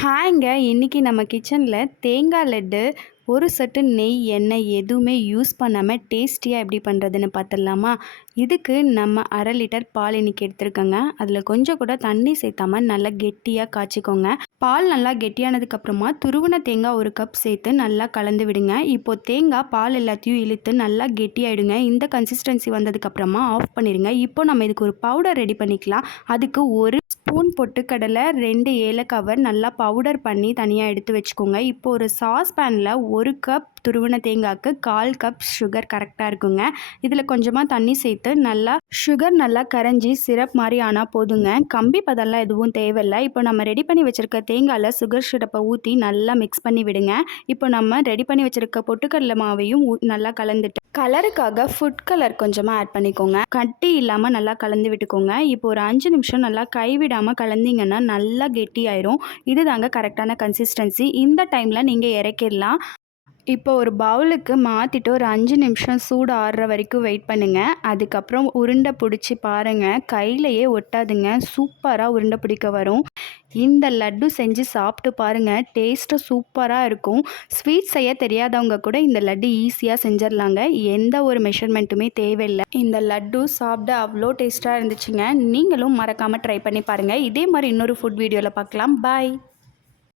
ஹாய்ங்க. இன்னைக்கு நம்ம கிச்சனில் தேங்காய் லட்டு, ஒரு சொட்டு நெய், எண்ணெய் எதுவுமே யூஸ் பண்ணாமல் டேஸ்டியாக எப்படி பண்ணுறதுன்னு பார்த்துடலாமா? இதுக்கு நம்ம 1/2 லிட்டர் பால் இன்றைக்கி எடுத்துருக்கோங்க. அதில் கொஞ்சம் கூட தண்ணி சேர்த்தாமல் நல்லா கெட்டியாக காய்ச்சிக்கோங்க. பால் நல்லா கெட்டியானதுக்கப்புறமா துருவின தேங்காய் 1 கப் சேர்த்து நல்லா கலந்து விடுங்க. இப்போது தேங்காய் பால் எல்லாத்தையும் இழுத்து நல்லா கெட்டியாயிடுங்க. இந்த கன்சிஸ்டன்சி வந்ததுக்கப்புறமா ஆஃப் பண்ணிடுங்க. இப்போ நம்ம இதுக்கு ஒரு பவுடர் ரெடி பண்ணிக்கலாம். அதுக்கு 1 ஸ்பூன் பொட்டுக்கடலை, 2 ஏலக்காவை நல்லா பவுடர் பண்ணி தனியாக எடுத்து வச்சுக்கோங்க. இப்போ ஒரு சாஸ் பேனில் 1 கப் துருவின தேங்காய்க்கு 1/4 கப் சுகர் கரெக்டாக இருக்குங்க. இதில் கொஞ்சமாக தண்ணி சேர்த்து நல்லா சுகர் நல்லா கரைஞ்சி சிரப் மாதிரி ஆனால் போதுங்க. கம்பி பதம்லாம் எதுவும் தேவையில்லை. இப்போ நம்ம ரெடி பண்ணி வச்சுருக்க தேங்காயில் சுகர் சிரப்பை ஊற்றி நல்லா மிக்ஸ் பண்ணி விடுங்க. இப்போ நம்ம ரெடி பண்ணி வச்சுருக்க பொட்டுக்கடலை மாவையும் நல்லா கலந்துட்டு கலருக்காக ஃபுட் கலர் கொஞ்சமாக ஆட் பண்ணிக்கோங்க. கட்டி இல்லாமல் நல்லா கலந்து விட்டுக்கோங்க. இப்போ ஒரு 5 நிமிஷம் நல்லா கைவிடாமல் கலந்தீங்கன்னா நல்லா கெட்டியாயிரும். இது தாங்க கரெக்டான கன்சிஸ்டன்சி. இந்த டைமில் நீங்கள் இறக்கிடலாம். இப்போ ஒரு பவுலுக்கு மாற்றிட்டு ஒரு 5 நிமிஷம் சூடு ஆறுற வரைக்கும் வெயிட் பண்ணுங்கள். அதுக்கப்புறம் உருண்டை பிடிச்சி பாருங்கள், கையிலையே ஒட்டாதுங்க. சூப்பராக உருண்டை பிடிக்க வரும். இந்த லட்டு செஞ்சு சாப்பிட்டு பாருங்கள், டேஸ்ட்டு சூப்பராக இருக்கும். ஸ்வீட் செய்ய தெரியாதவங்க கூட இந்த லட்டு ஈஸியாக செஞ்சிடலாங்க. எந்த ஒரு மெஷர்மெண்ட்டுமே தேவையில்லை. இந்த லட்டு சாப்பிட அவ்வளோ டேஸ்ட்டாக இருந்துச்சுங்க. நீங்களும் மறக்காமல் ட்ரை பண்ணி பாருங்கள். இதே மாதிரி இன்னொரு ஃபுட் வீடியோவில் பார்க்கலாம். பாய்.